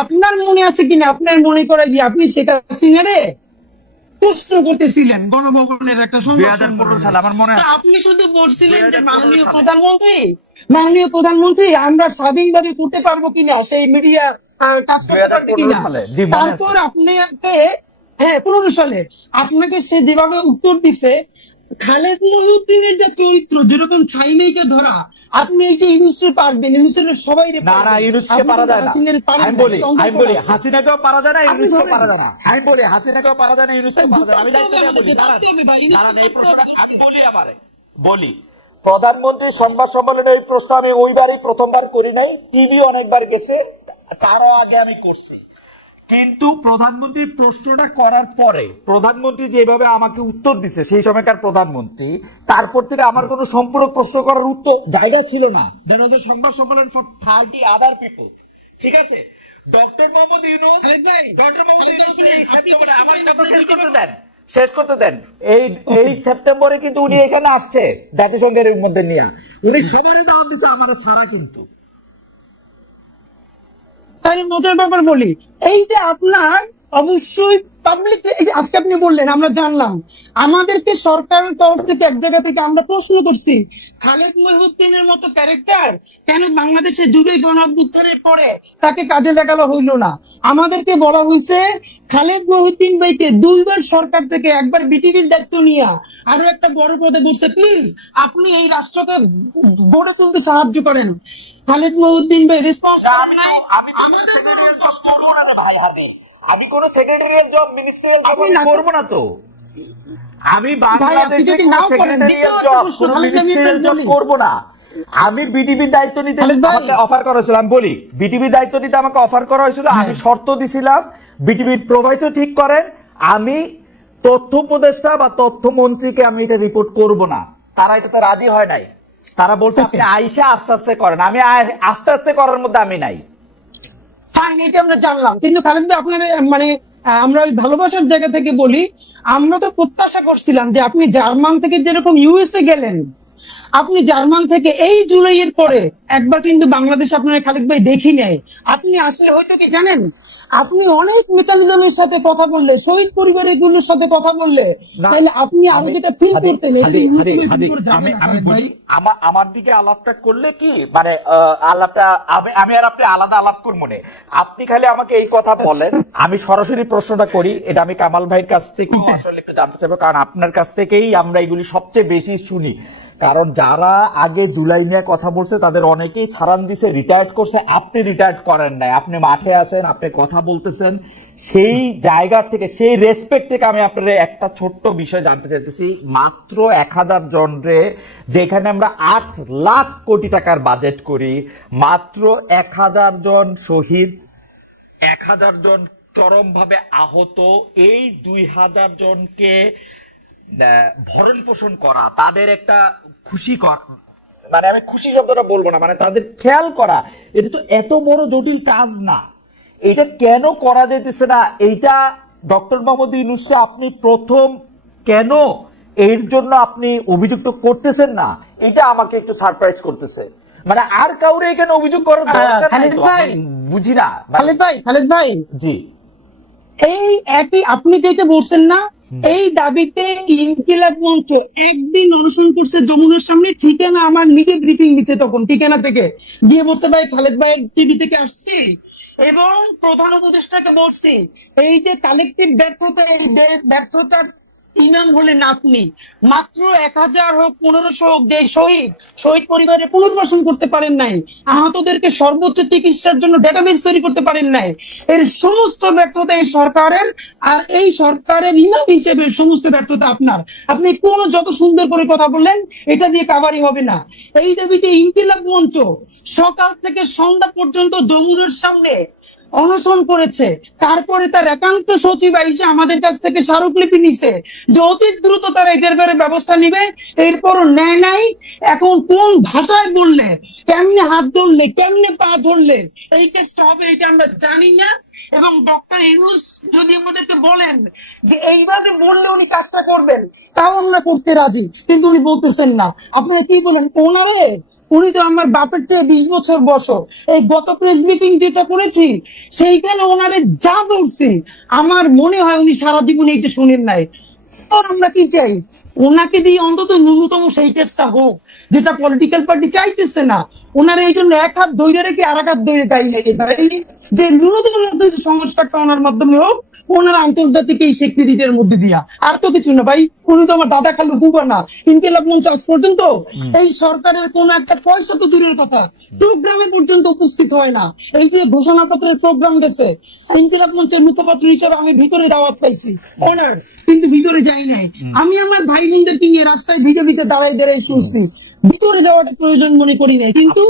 আপনার মনে আছে কিনা? আপনার মনে করে দিয়ে আপনি শেখ হাসিনারে প্রশ্ন করতেছিলেন গণভবনের একটা আপনি শুধু বলছিলেন যে মাননীয় প্রধানমন্ত্রী মাননীয় প্রধানমন্ত্রী আমরা স্বাধীনভাবে করতে পারব কিনা? সেই মিডিয়া কাজ করতে পারবে কিনা। তারপর আপনাকে হ্যাঁ পনেরো সালে আপনাকে সে যেভাবে উত্তর দিছে খালেদ মহিউদ্দিনের যে চরিত্র যেরকম ছাইনাইকে ধরা আপনি এই যে ইউনুসে পারবেন ইউনুসের সবাই না না ইউনুসকে পারা যায় না। আমি বলি আমি বলি হাসিনাকেও পারা যায় না ইউনুসকেও পারা যায় না। আমি বলি হাসিনাকেও পারা যায় না ইউনুসকেও পারা যায় না। আমি দায়িত্ব বলি দাঁড়ান। এই প্রশ্নটা আমি বলি আমারে। বলি প্রধানমন্ত্রী সংবাদ সম্মেলনে এই প্রশ্ন আমি ওইবারই প্রথমবার করি নাই টিভি অনেকবার গেছে তারও আগে আমি করছি। কিন্তু প্রধানমন্ত্রীর প্রশ্নটা করার পরে প্রধানমন্ত্রী যেভাবে আমাকে উত্তর দিছে সেই সময়কার প্রধানমন্ত্রী তারপর থেকে আমার কোনো সম্পূরক প্রশ্ন করার উত্তর জায়গা ছিল না। দেন সংবাদ সম্মেলন ফর থার্টি আদার পিপল ঠিক আছে? ডক্টর মোহাম্মদ ইউনুস ডক্টর মোহাম্মদ ইউনুস আমার কথা শেষ করতে দেন। শেষ করতে দেন। এই এই সেপ্টেম্বরে কিন্তু উনি এখানে আসছে জাতিসংঘের মধ্যে নিয়ে। উনি সবারই দাওয়াত দিচ্ছে আমার ছাড়া কিন্তু। তাই মজার ব্যাপার বলি। এই যে আপনার অবশ্যই পাবলিক এই যে আজকে আপনি বললেন আমরা জানলাম। আমাদেরকে সরকারের তরফ থেকে এক জায়গা থেকে আমরা প্রশ্ন করছি খালেদ মহিউদ্দিনের মতো ক্যারেক্টার কেন বাংলাদেশে গণঅভ্যুত্থানের পরে তাকে কাজে লাগানো হইল না? আমাদেরকে বলা হয়েছে খালেদ মহিউদ্দিন ভাইকে দুইবার সরকার থেকে একবার বিটিভির দায়িত্ব নিয়ে আরও একটা বড় পদে বসছে। প্লিজ আপনি এই রাষ্ট্রকে গড়ে তুলতে সাহায্য করেন। খালেদ মহিউদ্দিন ভাই রেসপন্স আমি আমাদের ভাই আমি আমি কোন সেক্রেটারিয়াল জব মিনিস্ট্রিয়াল জব না- করব না তো। আমি বাংলাদেশে কোনো নাও করেন, সেক্রেটারিয়াল জব কোনো মিনিস্ট্রিয়াল জব বলি। না। আমি বিটিভির দায়িত্ব নিতে আমাকে অফার করা হয়েছিল। আমি বলি বিটিভির দায়িত্ব নিতে আমাকে অফার করা হয়েছিল। হ্যাঁ। আমি শর্ত দিছিলাম বিটিভির প্রোভাইসও ঠিক করেন। আমি তথ্য উপদেষ্টা বা তথ্যমন্ত্রীকে আমি এটা রিপোর্ট করব না। তারা এটাতে রাজি হয় নাই। তারা বলছে আপনি আইসা আস্তে আস্তে করেন। আমি আস্তে আস্তে করার মধ্যে আমি নাই। ফাইন এটা আমরা জানলাম। কিন্তু খালেদ ভাই, আপনার মানে আমরা ওই ভালোবাসার জায়গা থেকে বলি, আমরা তো প্রত্যাশা করছিলাম যে আপনি জার্মান থেকে যেরকম ইউএসএ গেলেন, আপনি জার্মান থেকে এই জুলাইয়ের পরে একবার কিন্তু বাংলাদেশ আপনার খালেদ ভাই দেখি নেয় আপনি আসলে হয়তো কি জানেন? আপনি অনেক মেকানিজমের সাথে কথা বললে শহীদ পরিবারেরগুলোর সাথে কথা বললে তাহলে আপনি আরও আমি- যেটা ফিল করতেন আমি আমি বলি আমার আমার দিকে আলাপটা করলে কি? মানে আহ, আলাপটা আমি আমি আর আপনি আলাদা আলাপ করব না। আপনি খালি আমাকে এই কথা বলেন। আমি সরাসরি প্রশ্নটা করি। এটা আমি কামাল ভাইয়ের কাছ থেকে আসলে একটু জানতে চাইব কারণ আপনার কাছ থেকেই আমরা এগুলি সবচেয়ে বেশি শুনি। কারণ যারা আগে জুলাই নিয়ে কথা বলছে, তাদের অনেকেই ছাড়ান দিছে রিটায়ার্ড করছে। আপনি রিটায়ার্ড করেন নাই। আপনি মাঠে আছেন, আপনি কথা বলতেছেন। সেই জায়গা থেকে, সেই রেসপেক্ট থেকে আমি আপনার একটা ছোট্ট বিষয় জানতে চাইতেছি। মাত্র এক হাজার জন রে, যেখানে আমরা আট লাখ কোটি টাকার বাজেট করি। মাত্র এক হাজার জন শহীদ, এক হাজার জন চরমভাবে আহত, এই দুই হাজার জনকে ভরণ পোষণ করা। তাদের একটা খুশি কর। মানে আমি খুশি শব্দটা বলব না মানে তাদের খেয়াল করা। এটা তো এত বড় জটিল কাজ না। এটা কেন করা যেতেছে না? এইটা ডক্টর মোহাম্মদ ইউনুসকে আপনি প্রথম কেন এর জন্য আপনি অভিযুক্ত করতেছেন না? এটা আমাকে একটু সারপ্রাইজ করতেছে। মানে আর কাউরে এখানে অভিযোগ করার আহ, দরকার নাই খালিদ ভাই। বুঝি না। মানে- খালেদ ভাই খালেদ ভাই। জি। এই একই আপনি যেটা বলছেন না এই দাবিতে ইনকিলাব মঞ্চ একদিন অনশন করছে যমুনার সামনে। ঠিকানা আমার নিজে ব্রিফিং দিছে তখন, ঠিকানা থেকে। দিয়ে বলছে, ভাই খালেদ ভাই টিভি থেকে আসছি। এবং প্রধান উপদেষ্টাকে বলছি, এই যে কালেকটিভ ব্যর্থতা, এই ব্যর্থতার ইনাম হলেন আপনি। মাত্র এক হাজার হোক, পনেরোশো হোক, যে শহীদ শহীদ পরিবারে পুনর্বাসন করতে পারেন নাই, আহতদেরকে সর্বোচ্চ চিকিৎসার জন্য ডেটাবেস তৈরি করতে পারেন নাই, এর সমস্ত ব্যর্থতা এই সরকারের, আর এই সরকারের ইনাম হিসেবে সমস্ত ব্যর্থতা আপনার। আপনি কোন যত সুন্দর করে কথা বললেন, এটা দিয়ে কাভারি হবে না। এই দাবিতে ইনকিলাব মঞ্চ সকাল থেকে সন্ধ্যা পর্যন্ত যমুনার সামনে অনশন করেছে। তারপরে তার একান্ত সচিব এসে আমাদের কাছ থেকে স্মারকলিপি নিছে। যে অতি দ্রুত তারা এটার ব্যাপারে ব্যবস্থা নিবে। এরপরও নেয় নাই। এখন কোন ভাষায় বললে? কেমনে হাত ধরলে? কেমনে পা ধরলে? এই কেসটা হবে এটা আমরা জানি না। এবং ডক্টর ইউনুস যদি আমাদেরকে বলেন যে এইভাবে বললে উনি কাজটা করবেন, তাও আমরা করতে রাজি। কিন্তু উনি বলতেছেন না। আপনি কি বলেন? ওনারে? উনি তো আমার বাপের চেয়ে বিশ বছর বছর। এই গত প্রেস মিটিং যেটা করেছি সেইখানে ওনারে যা বলছি, আমার মনে হয় উনি সারা জীবন এটা শুনেন নাই। আমরা কি চাই? ওনাকে দিয়ে অন্তত ন্যূনতম সেই চেষ্টা হোক যেটা পলিটিক্যাল পার্টি চাইতেছে না। ওনার এই জন্য এক হাত দৈরে রেখে আর এক হাত দৈরে তাই ভাই যে ন্যূনতম রাজনৈতিক সংস্কারটা ওনার মাধ্যমে হোক ওনার আন্তর্জাতিক এই মধ্যে দিয়া। আর তো কিছু না ভাই উনি তো আমার দাদা খালু ফুবা না। ইনকিলাব মঞ্চ আজ পর্যন্ত এই সরকারের কোন একটা পয়সা তো দূরের কথা। প্রোগ্রামে পর্যন্ত উপস্থিত হয় না। এই যে ঘোষণাপত্রের প্রোগ্রাম গেছে ইনকিলাব মঞ্চের মুখপাত্র হিসেবে আমি ভিতরে দাওয়াত পাইছি। অনার কিন্তু ভিতরে যাই নাই। আমি আমার ভাই বোনদেরকে নিয়ে রাস্তায় ভিজে ভিজে দাঁড়াই দাঁড়াই শুনছি। ভিতরে যাওয়াটা প্রয়োজন মনে করি নাই। কিন্তু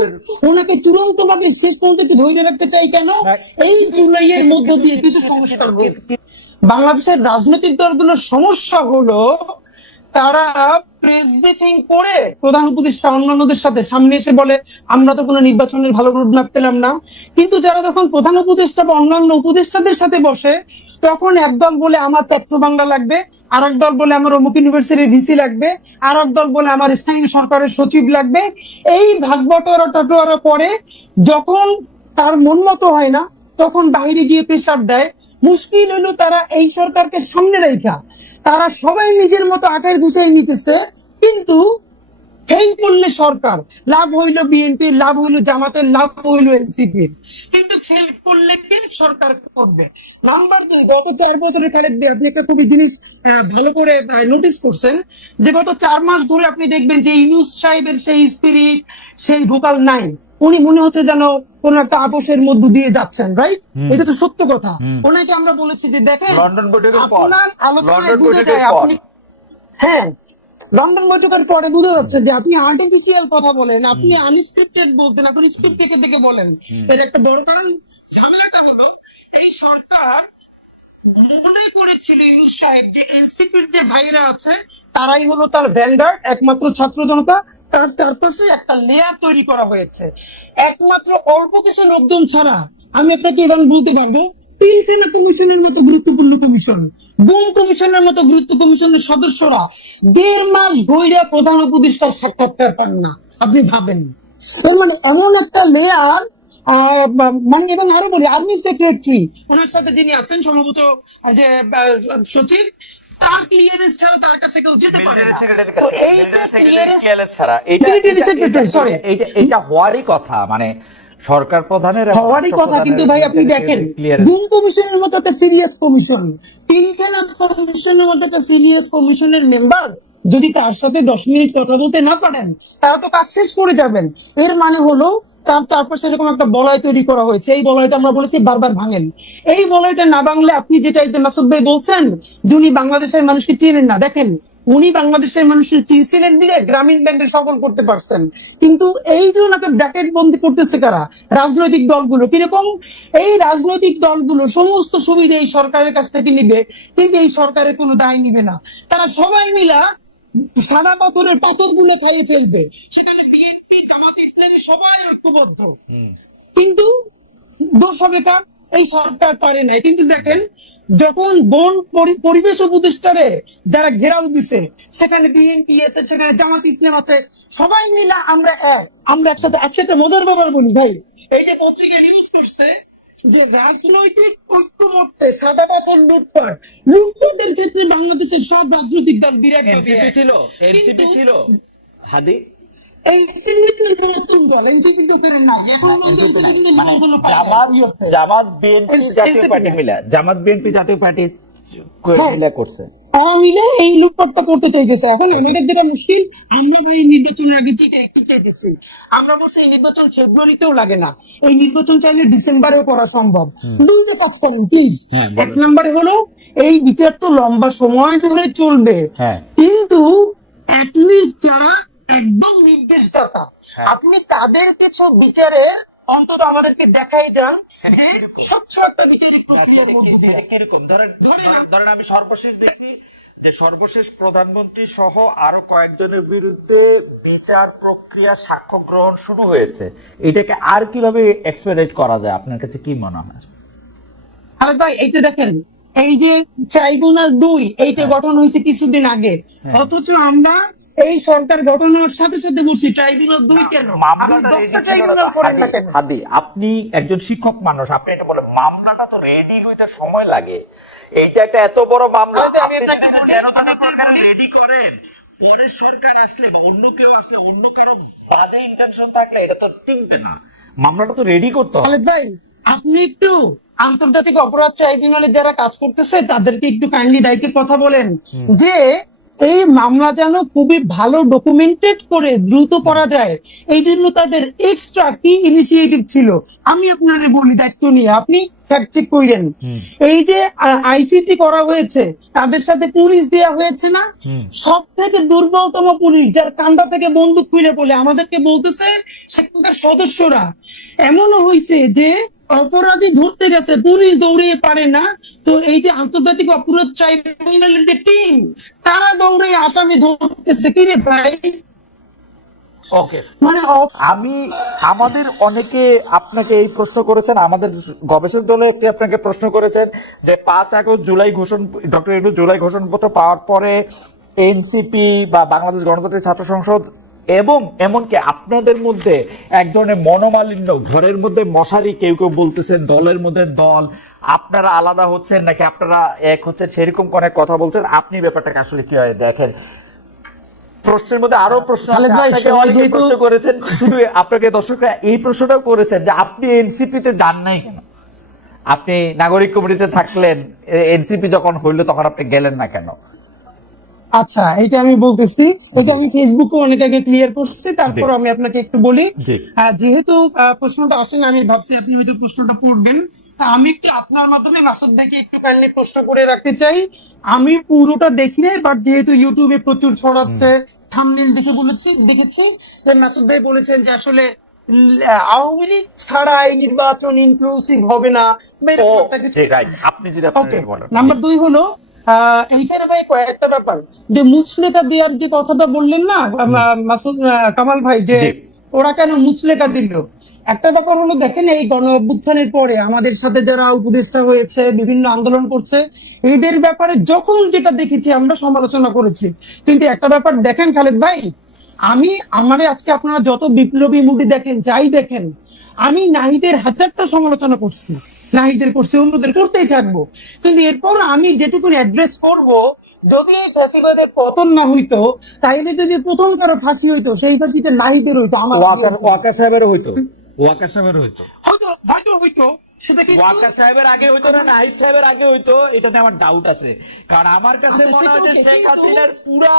ওনাকে চূড়ান্ত ভাবে শেষ পর্যন্ত একটু ধরে রাখতে চাই কেন? এই জুলাইয়ের মধ্য দিয়ে কিছু সংস্কার হোক বাংলাদেশের রাজনৈতিক দলগুলোর সমস্যা হলো তারা প্রেস ব্রিফিং করে প্রধান উপদেষ্টা অন্যান্যদের সাথে সামনে এসে বলে আমরা তো কোনো নির্বাচনের ভালো রোডম্যাপ পেলাম না। কিন্তু যারা তখন প্রধান উপদেষ্টা বা অন্যান্য উপদেষ্টাদের সাথে বসে তখন একদল বলে আমার পেট্রো বাংলা লাগবে। আর এক দল বলে আমার অমুক ইউনিভার্সিটির ভিসি লাগবে আর এক দল বলে আমার স্থানীয় সরকারের সচিব লাগবে। এই ভাগবটরা বটোয়ারা পরে যখন তার মন মতো হয় না, তখন বাহিরে গিয়ে প্রেসার দেয়। মুশকিল হলো তারা এই সরকারকে সামনে রেখা। তারা সবাই নিজের মতো আকার গুছিয়ে নিতেছে, কিন্তু ফেল করলে সরকার। লাভ হইল বিএনপি লাভ হইল জামাতের লাভ হইল এনসিপির কিন্তু ফেল করলে কে সরকার করবে? নাম্বার দুই গত চার বছরের ভাই, আপনি একটা খুবই জিনিস ভালো করে নোটিস করছেন যে গত চার মাস ধরে আপনি দেখবেন যে ইউনুস সাহেবের সেই স্পিরিট সেই ভোকাল নাই। উনি মনে হচ্ছে যেন কোন একটা আপোষের মধ্য দিয়ে যাচ্ছেন রাইট এটা তো সত্য কথা। ওনাকে আমরা বলেছি যে দেখেন আপনার আলোচনায় বুঝে যায় আপনি হ্যাঁ লন্ডন বৈঠকের পরে বুঝে যাচ্ছে যে আপনি আর্টিফিশিয়াল কথা বলেন আপনি আনস্ক্রিপ্টেড বলতেন আপনি স্ক্রিপ্ট থেকে থেকে বলেন। এর একটা বড় কারণ ঝামেলাটা হলো এই সরকার মনে করেছিল ইউনুস সাহেব যে এনসিপির যে ভাইরা আছে তারাই হলো তার ভ্যান্ডার একমাত্র ছাত্র জনতা তার চারপাশে একটা লেয়ার তৈরি করা হয়েছে। একমাত্র অল্প কিছু লোকজন ছাড়া আমি আপনাকে এবার বলতে পারব পিলখানা কমিশনের মতো গুরুত্বপূর্ণ কমিশন। গুম কমিশনের মতো গুরুত্ব কমিশনের সদস্যরা দেড় মাস ধৈর্য প্রধান উপদেষ্টার সাক্ষাৎকার পান না। আপনি ভাবেন। এর মানে এমন একটা লেয়ার মানে এবং আরও বলি আর্মি সেক্রেটারি ওনার সাথে যিনি আছেন সম্ভবত যে সচিব তার ক্লিয়ারেন্স ছাড়া তার কাছে কেউ যেতে পারে না। তো এই যে ক্লিয়ারেন্স ছাড়া। এটা. এটা এটা হওয়ারই কথা মানে সরকার প্রধানের হওয়ারই কথা কিন্তু ভাই আপনি দেখেন। গুম কমিশনের মতো একটা সিরিয়াস কমিশন পিলখানা কমিশনের মতো একটা সিরিয়াস কমিশনের মেম্বার যদি তার সাথে দশ মিনিট কথা বলতে না পারেন তারা তো কাজ শেষ করে যাবেন। এর মানে হলো তার চারপাশে এরকম একটা বলয় তৈরি করা হয়েছে। এই বলয়টা আমরা বলেছি বারবার ভাঙেন। এই বলয়টা না ভাঙলে আপনি যেটা মাসুদ ভাই বলছেন যে উনি বাংলাদেশের মানুষকে চেনেন না। দেখেন উনি বাংলাদেশের মানুষের চিনছিলেন দিয়ে গ্রামীণ ব্যাংকে সফল করতে পারছেন। কিন্তু এই যে ওনাকে ব্র্যাকেট বন্দি করতেছে কারা? রাজনৈতিক দলগুলো। কীরকম? এই রাজনৈতিক দলগুলো সমস্ত সুবিধা এই সরকারের কাছ থেকে নিবে কিন্তু এই সরকারের কোনো দায় নিবে না। তারা সবাই মিলা সাদা পাথরের পাথরগুলো খাইয়ে ফেলবে। সেখানে বিএনপি জামাত ইসলামী সবাই ঐক্যবদ্ধ। কিন্তু দোষ হবে কার? এই সরকার পারে নাই। কিন্তু দেখেন যখন বন পরিবেশ উপদেষ্টারে যারা ঘেরাও দিছে সেখানে বিএনপি আছে সেখানে জামাত ইসলাম আছে সবাই মিলা আমরা এক। আমরা একসাথে আজকে একটা মজার ব্যাপার বলি ভাই। এই যে পত্রিকা নিউজ করছে যে রাজনৈতিক ঐক্যমত্যে সাদা পাথর লুটপাট লুটপাটের ক্ষেত্রে বাংলাদেশের সব রাজনৈতিক দল বিরাট ছিল ছিল। হাদি? Jamaat BNP Jatiya party. Jamaat BNP Jatiya party. করছে। তারা মিলে এই লুটপাটটা করতে চাইতেছে। এখন আমাদের যেটা মুশকিল আমরা ভাই নির্বাচনের আগে জিতে কি চাইতেছি আমরা বলছি এই নির্বাচন ফেব্রুয়ারিতেও লাগে না। এই নির্বাচন চাইলে ডিসেম্বরেও করা সম্ভব। দুইটা কাজ করেন প্লিজ হ্যাঁ, এক নম্বরে হলো এই বিচার তো লম্বা সময় ধরে চলবে। হ্যাঁ। কিন্তু অ্যাটলিস্ট যারা একদম নির্দেশদাতা হ্যাঁ। আপনি তাদের কিছু বিচারে অন্তত আমাদেরকে দেখাই যান যে স্বচ্ছ একটা বিচারিক প্রক্রিয়ার মধ্যে দিয়ে। কীরকম ধরেন ধরেন- আমি সর্বশেষ দেখি যে সর্বশেষ প্রধানমন্ত্রী সহ আরও কয়েকজনের বিরুদ্ধে বিচার প্রক্রিয়া সাক্ষ্য গ্রহণ শুরু হয়েছে। এটাকে আর কীভাবে এক্সপেরিট করা যায়? আপনার কাছে কি মনে হয়? আরে ভাই এইটা দেখেন এই যে ট্রাইব্যুনাল দুই এইটা হ্যাঁ। গঠন হয়েছে কিছুদিন আগে। অথচ আমরা এই সরকার হওয়ার সাথে সাথে বলছি ট্রাইব্যুনাল দুই কেন? ট্রাইব্যুনাল করেন না হাদি, কেন? হাদি, আপনি একজন শিক্ষক মানুষ আপনি এটা বলে মামলাটা তো রেডি হইতে সময় লাগে। এইটা একটা এত বড় মামলা আপনি। রেডি করেন পরে সরকার আসলে বা অন্য কেউ আসলে অন্য কারও বাজে ইন্টেনশন থাকলে এটা তো টিকবে না। মামলাটা তো রেডি করতে হবে। ভাই আপনি একটু আন্তর্জাতিক অপরাধ ট্রাইব্যুনালে যারা কাজ করতেছে তাদেরকে একটু কাইন্ডলি ডাইকে কথা বলেন। যে এই মামলা যেন খুবই ভালো ডকুমেন্টেড করে দ্রুত করা যায়। এই জন্য তাদের এক্সট্রা কি ইনিশিয়েটিভ ছিল। আমি আপনারে বলি দায়িত্ব নিয়ে আপনি ফ্যাক্ট চেক করেন এই যে আইসিটি করা হয়েছে তাদের সাথে পুলিশ দেওয়া হয়েছে না? সব থেকে দুর্বলতম পুলিশ যার কান্দা থেকে বন্দুক খুলে বলে আমাদেরকে বলতেছে সেখানকার সদস্যরা। এমনও হয়েছে যে অপরাধী ধরতে গেছে পুলিশ দৌড়িয়ে পারে না। তো এই যে আন্তর্জাতিক অপরাধ ট্রাইব্যুনালের যে টিম তারা দৌড়ে আসামি ধরতেছে। কি রে ভাই? ওকে মানে আমি আমাদের অনেকে আপনাকে এই প্রশ্ন করেছেন আমাদের গবেষক দলে একটি আপনাকে প্রশ্ন করেছেন যে পাঁচ আগস্ট জুলাই ঘোষণ ডক্টর ইনু জুলাই ঘোষণপত্র পাওয়ার পরে এনসিপি বা বাংলাদেশ গণতান্ত্রিক ছাত্র সংসদ এবং এমনকি আপনাদের মধ্যে এক ধরনের মনোমালিন্য ঘরের মধ্যে মশারি কেউ কেউ বলতেছেন দলের মধ্যে দল আপনারা আলাদা হচ্ছেন নাকি আপনারা এক হচ্ছেন সেরকম অনেক কথা বলছেন? আপনি ব্যাপারটাকে আসলে কীভাবে দেখেন। প্রশ্নের মধ্যে আরও প্রশ্ন করেছেন শুধু আপনাকে দর্শকরা এই প্রশ্নটাও করেছেন যে আপনি এনসিপি তে যান নাই কেন? আপনি নাগরিক কমিটিতে থাকলেন এনসিপি যখন হইল তখন আপনি গেলেন না কেন? আচ্ছা এটা আমি বলতেছি। এটা আমি ফেসবুকে অনেক আগে ক্লিয়ার করছি তারপর আমি আপনাকে একটু বলি। যেহেতু প্রশ্নটা আসেন আমি ভাবছি আপনি হয়তো প্রশ্নটা পড়বেন। তা আমি একটু আপনার মাধ্যমে মাসুদ ভাইকে একটু কাইন্ডলি প্রশ্ন করে রাখতে চাই। আমি পুরোটা দেখি নাই বাট যেহেতু ইউটিউবে প্রচুর ছড়াচ্ছে থামনেল দেখে বলেছি দেখেছি যে মাসুদ ভাই বলেছেন যে আসলে আওয়ামী লীগ ছাড়া এই নির্বাচন ইনক্লুসিভ হবে না. আপনি বলেন নাম্বার দুই হলো এইখানে ভাই কয়েকটা ব্যাপার। যে মুচলেকা দেওয়ার যে কথাটা বললেন না মাসুদ কামাল ভাই যে ওরা কেন মুচলেকা দিল? একটা ব্যাপার হলো দেখেন এই গণ অভ্যুত্থানের পরে আমাদের সাথে যারা উপদেষ্টা হয়েছে বিভিন্ন আন্দোলন করছে এদের ব্যাপারে যখন যেটা দেখেছি আমরা সমালোচনা করেছি। কিন্তু একটা ব্যাপার দেখেন খালেদ ভাই আমি আমার আজকে আপনারা যত বিপ্লবী মুভি দেখেন যাই দেখেন আমি নাহিদের হাজারটা সমালোচনা করছি। নাহিদের করছি অন্যদের করতেই থাকব। কিন্তু এরপর আমি যেটুকু অ্যাড্রেস করব যদি এই ফ্যাসিবাদের পতন না হইতো তাইলে যদি প্রথম কারও ফাঁসি হইতো সেই ফাঁসিটা নাহিদের হইতো আমার ওয়াকার ওয়াকার সাহেবের হইতো? ওয়াকার সাহেবের হইতো। হয়তো হয়তো হইতো সেটা কি ওয়াকার সাহেবের আগে হইতো না নাহিদ সাহেবের আগে হইতো? এটাতে আমার ডাউট আছে। কারণ আমার কাছে আচ্ছা, মনে হয় যে শেখ হাসিনার পুরা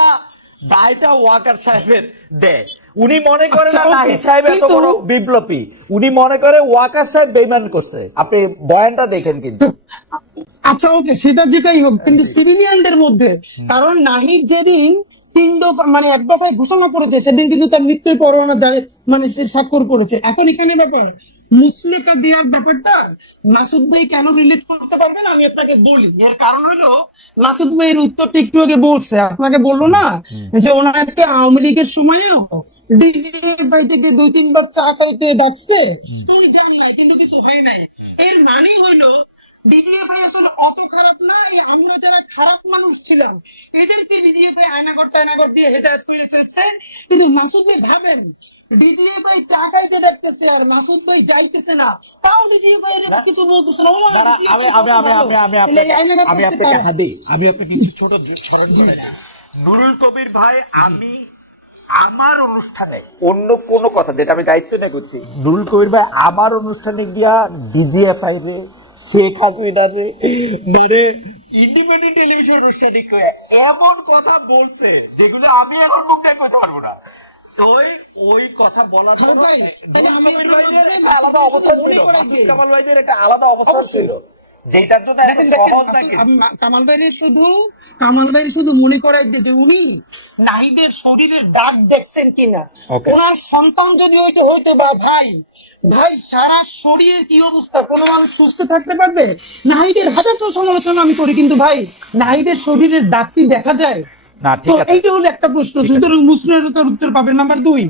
দায়টা ওয়াকার সাহেবের দেয় উনি মনে করেন আচ্ছা, না okay, নাহিদ সাহেব এত বড় বিপ্লবী? উনি মনে করে ওয়াকার সাহেব বেইমান করছে। আপনি বয়ানটা দেখেন কিন্তু। আচ্ছা ওকে সেটা যেটাই হোক কিন্তু সিভিলিয়ানদের মধ্যে কারণ নাহিদ যেদিন তিন দফা মানে এক দফায় ঘোষণা করেছে সেদিন কিন্তু তার মৃত্যুর পরোয়ানা মানে সে স্বাক্ষর করেছে। এখন এখানে ব্যাপার মুসলিকা দেওয়ার ব্যাপারটা নাসুদ ভাই কেন রিলেট করতে পারবেন আমি আপনাকে বলি। এর কারণ হলো মাসুদ ভাইয়ের উত্তরটা একটু আগে বলছে। আপনাকে বলল না যে ওনার ওনাকে আওয়ামী লীগের সময়ও ডিজিএফআই থেকে দুই তিনবার চা খাইতে ডাকছে তুমি জান নাই কিন্তু কিছু হয় নাই। এর মানে হলো ডিজিএফআই আসলে অত খারাপ না এই আমরা যারা খারাপ মানুষ ছিলাম এদেরকে ডিজিএফআই আয়নাগর টায়নাগর দিয়ে হেদায়ত করে ফেলছে। কিন্তু মাসুদ ভাই ভাবেন ডিজিএফআই চা খাইতে ডাকতেছে আর মাসুদ ভাই যাইতেছে না। তাও ডিজিএফআই এর কিছু বলতেছে না। আমি আমি আমি আমি আমি আপনাকে আমি আপনাকে কারা? হাদি আমি আপনাকে কিছু ছোট স্মরণ নুরুল কবির ভাই আমি আমার অনুষ্ঠানে। অন্য কোন কথা যেটা আমি দায়িত্ব নিয়ে করছি। নুরুল কবির ভাই আমার অনুষ্ঠানে গিয়া ডিজিএফআই রে শেখ হাসিনা রে মানে ইন্ডিপেন্ডেন্ট টেলিভিশন অনুষ্ঠানে এমন কথা বলছে যেগুলো আমি এখন মুখ দিয়ে করতে পারব না। ওই ওই কথা একটা আলাদা অবস্থান ছিল। একটা আলাদা অবস্থান ছিল। যেটার জন্য কামাল ভাইয়ের শুধু কামাল ভাইয়ের শুধু মনে করাই যে উনি নাহিদের শরীরের দাগ দেখছেন কিনা? ওনার সন্তান যদি হইতো বা ভাই ভাই সারা শরীরের কি অবস্থা? কোনো মানুষ সুস্থ থাকতে পারবে? নাহিদের হাজারটা সমালোচনা আমি করি কিন্তু ভাই নাহিদের শরীরের দাগ কি দেখা যায়? না তো ঠিক আছে। এইটা হলো একটা প্রশ্ন সুতরাং মুসলিমের তার উত্তর পাবেন নাম্বার দুই।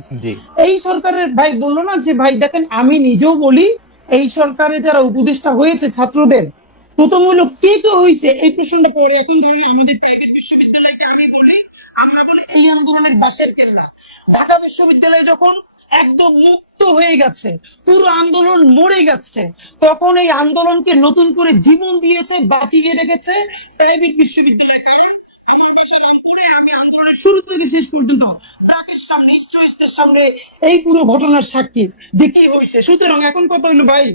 এই সরকারের ভাই বলল না যে ভাই দেখেন আমি নিজেও বলি এই সরকারে যারা উপদেষ্টা হয়েছে ছাত্রদের কে এই প্রশ্নটা পরে এখন আমাদের প্রাইভেট আমি বলি আমরা বলি বাসের কেল্লা। ঢাকা বিশ্ববিদ্যালয় যখন একদম মুক্ত হয়ে গেছে, পুরো আন্দোলন মরে গেছে, তখন এই আন্দোলনকে নতুন করে জীবন দিয়েছে, বাঁচিয়ে রেখেছে প্রাইভেট বিশ্ববিদ্যালয় আমি আন্দোলনের শুরু থেকে শেষ পর্যন্ত সামনে সামনে এই পুরো ঘটনার সাক্ষী যে কি হয়েছে সুতরাং এখন কথা হইল, ভাই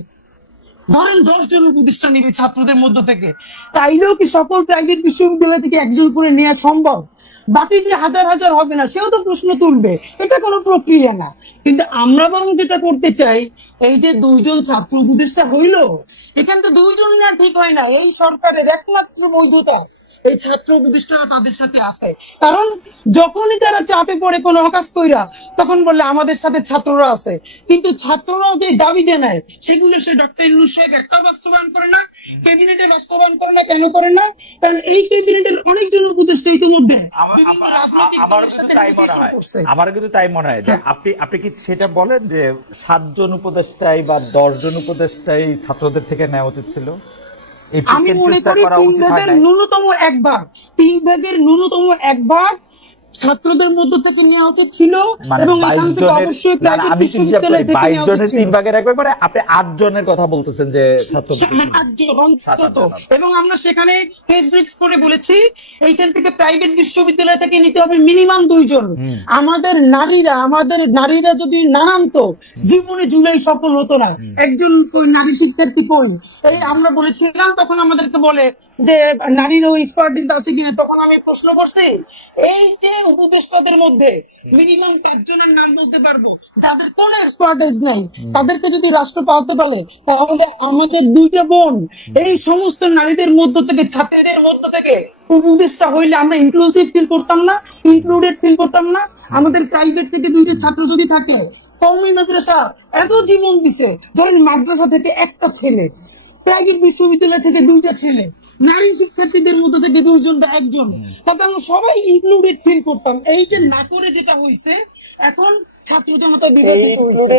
ধরেন দশ জন উপদেষ্টা নিবে ছাত্রদের মধ্য থেকে। তাইলেও কি সকল প্রাইভেট বিশ্ববিদ্যালয় থেকে একজন করে নেওয়া সম্ভব? বাকি যে হাজার হাজার হবে না, সেও তো প্রশ্ন তুলবে। এটা কোনো প্রক্রিয়া না। কিন্তু আমরা বরং যেটা করতে চাই, এই যে দুইজন ছাত্র উপদেষ্টা হইল, এখানে তো দুইজন না ঠিক হয় না। এই সরকারের একমাত্র বৈধতা। এই ছাত্র উপদেষ্টারা তাদের সাথে আছে। কারণ যখনই তারা চাপে পড়ে কোনো অকাজ কইরা তখন বললে আমাদের সাথে ছাত্ররা আছে। কিন্তু ছাত্ররাও যে দাবি জানায় সেগুলো সে ডক্টর ইউনুস সাহেব একটাও বাস্তবায়ন করে না ক্যাবিনেটে বাস্তবায়ন করে না কেন করে না? কারণ এই ক্যাবিনেটের অনেকজন উপদেষ্টা ইতিমধ্যে আমার- কিন্তু তাই মনে হয়। মনে হয় যে আপনি আপনি কি সেটা বলেন যে সাতজন উপদেষ্টাই বা দশজন উপদেষ্টাই ছাত্রদের থেকে নেওয়া উচিত ছিল? আমি মনে করি তিন ভাগের ন্যূনতম এক ভাগ তিন ভাগের ন্যূনতম এক ভাগ ছাত্রদের মধ্য থেকে নেওয়া উচিত ছিল মানে এবং এখান থেকে অবশ্যই না, না, প্রাইভেট আমি কিন্তু হিসাব করি, বিশ্ববিদ্যালয় থেকে বাইশ নেওয়া উচিত জনের ছিল। তিন ভাগের এক মানে আপনি আট জনের কথা বলতেছেন যে ছাত্র। এবং আমরা সেখানে প্রেস ব্রিফ করে বলেছি এইখান থেকে প্রাইভেট বিশ্ববিদ্যালয় থেকে নিতে হবে মিনিমাম দুইজন। আমাদের নারীরা আমাদের নারীরা যদি নামতো জীবনে জুলাই সফল হতো না। একজন নারী শিক্ষার্থী কই? এই আমরা বলেছিলাম তখন আমাদেরকে বলে যে নারীরও এক্সপার্টিস আছে কিনা তখন আমি প্রশ্ন করছি এই যে উপদেষ্টাদের মধ্যে মিনিমাম পাঁচজনের নাম বলতে পারব যাদের কোনো এক্সপার্টিস নাই তাদেরকে যদি রাষ্ট্র পালতে পারে তাহলে আমাদের দুইটা বোন এই সমস্ত নারীদের মধ্য থেকে ছাত্রীদের মধ্য থেকে উপদেষ্টা হইলে আমরা ইনক্লুসিভ ফিল করতাম না ইনক্লুডেড ফিল করতাম না। আমাদের প্রাইভেট থেকে দুইটা ছাত্র যদি থাকে কওমি মাদ্রাসা এত জীবন দিছে ধরেন মাদ্রাসা থেকে একটা ছেলে প্রাইভেট বিশ্ববিদ্যালয় থেকে দুইটা ছেলে নারী শিক্ষার্থীদের মধ্যে থেকে দুইজন বা একজন তাতে আমরা সবাই ইনক্লুডেড ফিল করতাম। এই যে না করে যেটা হয়েছে এখন ছাত্র জনতা বিভাজিত হয়েছে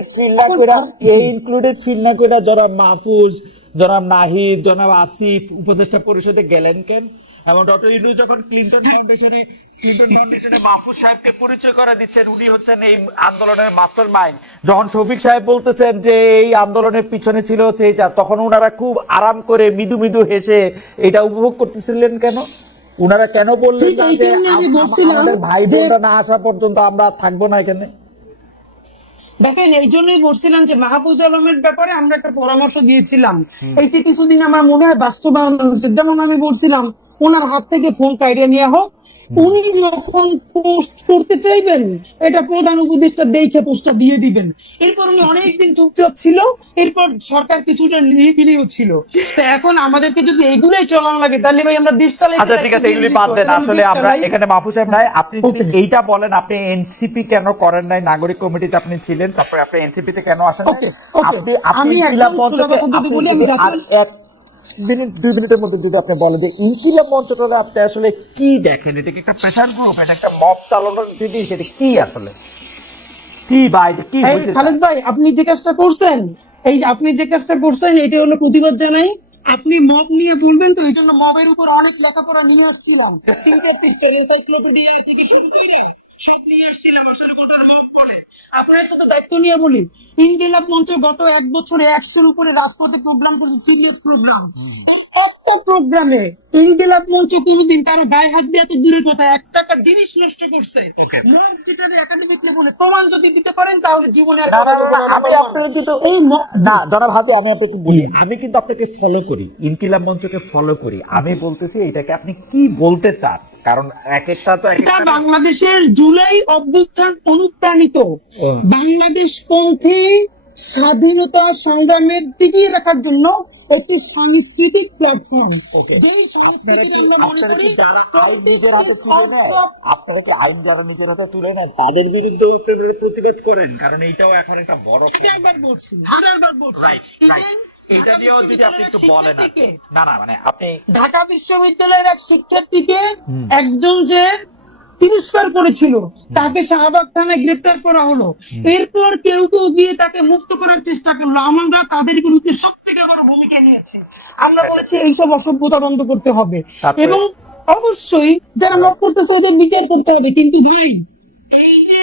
এই ইনক্লুডেড ফিল না করে যারা মাহফুজ যারা নাহিদ যারা আসিফ উপদেষ্টা পরিষদে গেলেন কেন? এবং ডক্টর ইনু যখন ক্লিনটন ফাউন্ডেশনে ক্লিনটন ফাউন্ডেশনে মাহফুজ সাহেবকে পরিচয় করে দিচ্ছেন উনি হচ্ছেন এই আন্দোলনের মাস্টার মাইন্ড যখন শফিক সাহেব বলতেছেন যে এই আন্দোলনের পিছনে ছিল হচ্ছে তখন ওনারা খুব আরাম করে মৃদু মৃদু হেসে এটা উপভোগ করতেছিলেন কেন? উনারা কেন বললেন যে আমাদের ভাই বোনরা না আসা পর্যন্ত আমরা থাকব না এখানে। দেখেন এই জন্যই বলছিলাম যে মাহফুজ আলমের ব্যাপারে আমরা একটা পরামর্শ দিয়েছিলাম। এইটি কিছুদিন আমার মনে হয় বাস্তবায়ন যেমন আমি বলছিলাম ওনার হাত থেকে ফোন কাইড়ে নেওয়া হোক উনি যখন পোস্ট করতে চাইবেন এটা প্রধান উপদেষ্টা দেখে পোস্টটা দিয়ে দিবেন। এরপর উনি অনেকদিন চুপচাপ ছিল এরপর সরকার কিছুটা নিরিবিলিও ছিল। তো এখন আমাদেরকে যদি এগুলোই চলানো লাগে তাহলে ভাই আমরা দেশ চালাই আচ্ছা ঠিক আছে এগুলি বাদ দেন। আসলে আমরা এখানে মাহফুজ সাহেব নাই আপনি যদি এইটা বলেন আপনি এনসিপি কেন করেন নাই? নাগরিক কমিটিতে আপনি ছিলেন তারপরে আপনি এনসিপি তে কেন আসেন. আপনি আপনি আমি এক মিনিট দুই মিনিটের মধ্যে যদি আপনি বলেন যে ইনকিলাব মঞ্চটা আপনি আসলে কি দেখেন? এটা কি একটা প্রেশার গ্রুপ এটা একটা মব চালানোর এটা কি আসলে? কি এটা কি এই খালেদ ভাই আপনি যে কাজটা করছেন এই আপনি যে কাজটা করছেন এটা হলো প্রতিবাদ জানাই। আপনি মব নিয়ে বলবেন তো এই জন্য মবের উপর অনেক লেখাপড়া নিয়ে আসছিলাম। তিন চার পৃষ্ঠা এনসাইক্লোপিডিয়া থেকে শুরু করে সব নিয়ে আসছিলাম আসলে গোটা মব পড়ে। আপনার সাথে দায়িত্ব নিয়ে বলি ইনকিলাব মঞ্চ গত এক বছরে একশোর উপরে রাজপথে প্রোগ্রাম করছে সিরিয়াস প্রোগ্রাম এই প্রোগ্রামে ইনকিলাব মঞ্চ কোনোদিন কারও গায়ে হাত দিয়ে এত দূরের কথা এক টাকা জিনিস নষ্ট করছে. মব বলে প্রমাণ যদি দিতে পারেন তাহলে জীবনে আমি আপনার এই না জনাব হাতে আমি আপনাকে বলি। আমি কিন্তু আপনাকে ফলো করি ইনকিলাব মঞ্চকে ফলো করি। আমি বলতেছি এটাকে আপনি কি বলতে চান? কারণ এক একটা তো এটা একটা বাংলাদেশের জুলাই অভ্যুত্থান অনুপ্রাণিত। বাংলাদেশ পন্থী স্বাধীনতা সংগ্রামের টিকিয়ে রাখার জন্য একটি সাংস্কৃতিক প্ল্যাটফর্ম. যেই সংস্কৃতি আমরা মনে করি যারা আইন নিজের হাতে তুলে নেয় আপনারা কি আইন যারা নিজের হাতে তুলে নেয় তাদের বিরুদ্ধে প্রতিবাদ করেন কারণ এইটাও এখন একটা বড় হাজারবার বলছি হাজারবার বলছি। রাইট Even এটা নিয়েও যদি আপনি একটু বলেন না না মানে আপনি ঢাকা বিশ্ববিদ্যালয়ের এক শিক্ষার্থীকে একজন যে তিরস্কার করেছিল তাকে শাহবাগ থানায় গ্রেপ্তার করা হলো। এরপর কেউ কেউ গিয়ে তাকে মুক্ত করার চেষ্টা করল। আমরা তাদের বিরুদ্ধে সব থেকে বড় ভূমিকা নিয়েছি। আমরা বলেছি এইসব অসভ্যতা বন্ধ করতে হবে। এবং অবশ্যই যারা মত করতেছে ওদের বিচার করতে হবে। কিন্তু ভাই এই যে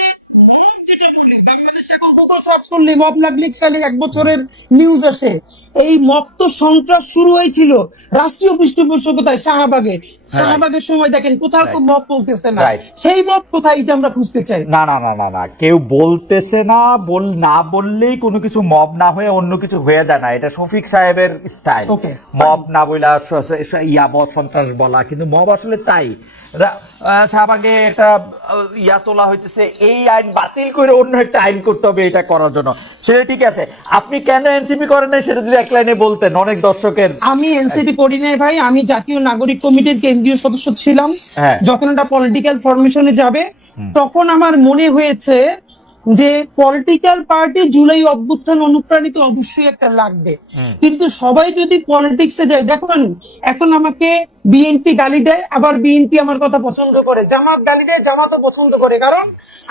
যেটা বলি বাংলাদেশে এখন গুগল সার্চ করলে মব লাগলে সালে এক বছরের নিউজ আসে। এই মব তো সন্ত্রাস শুরু হয়েছিল রাষ্ট্রীয় পৃষ্ঠপোষকতায় শাহবাগে। শাহবাগের সময় দেখেন কোথাও তো মব বলতেছে না। সেই মব কোথায় এটা আমরা খুঁজতে চাই? না না না না না। কেউ বলতেছে না বল না বললেই কোনো কিছু মব না হয়ে অন্য কিছু হয়ে যায় না। এটা শফিক সাহেবের স্টাইল। মব না বইলা ইয়া সন্ত্রাস বলা। কিন্তু মব আসলে তাই। শাহবাগে একটা ইয়া তোলা হইতেছে এই আইন বাতিল করে অন্য একটা আইন করতে হবে এটা করার জন্য। সেটা ঠিক আছে। আপনি কেন এনসিপি করেন নাই সেটা যদি এক লাইনে বলতেন অনেক দর্শকের। আমি এনসিপি করি নাই ভাই আমি জাতীয় নাগরিক কমিটির কেন্দ্রীয় সদস্য ছিলাম। যখন পলিটিক্যাল ফরমেশনে যাবে তখন আমার মনে হয়েছে যে পলিটিক্যাল পার্টি জুলাই অভ্যুত্থান অনুপ্রাণিত অবশ্যই একটা লাগবে। কিন্তু সবাই যদি পলিটিক্সে যায় দেখুন এখন আমাকে বিএনপি গালি দেয় আবার বিএনপি আমার কথা পছন্দ করে। জামাত গালি দেয় জামাতও পছন্দ করে। কারণ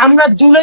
আমরা জুলাই